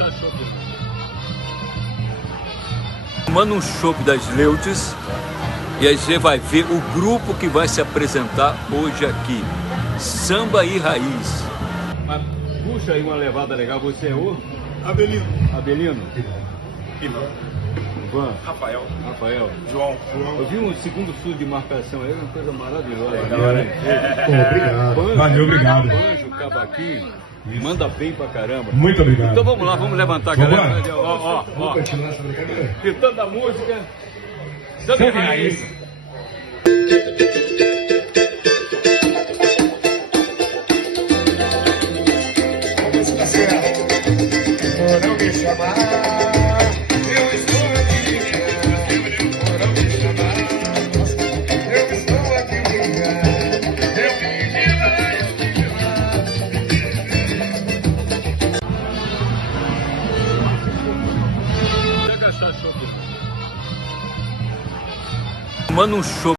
gastar chopp. Tomando um chopp das Leutes e aí você vai ver o grupo que vai se apresentar hoje aqui. Samba e Raiz. Mas puxa aí uma levada legal, você é o? Abelino. Abelino? Ivan. Ivan? Rafael. Rafael? João. Eu vi um segundo fio de marcação aí, uma coisa maravilhosa. Obrigado. Valeu, obrigado. Banjo, cavaquinho, manda bem pra caramba. Muito obrigado. Então vamos lá, vamos levantar a Vamos galera. lá. Ó. Vamos continuar essa brincadeira? Cantando a música. Samba e Raiz. Por não me chamar, eu estou aqui. Por não me chamar, eu estou aqui. Eu pedi lá, eu pedi lá. Já gastar chopp. Tomando um chopp.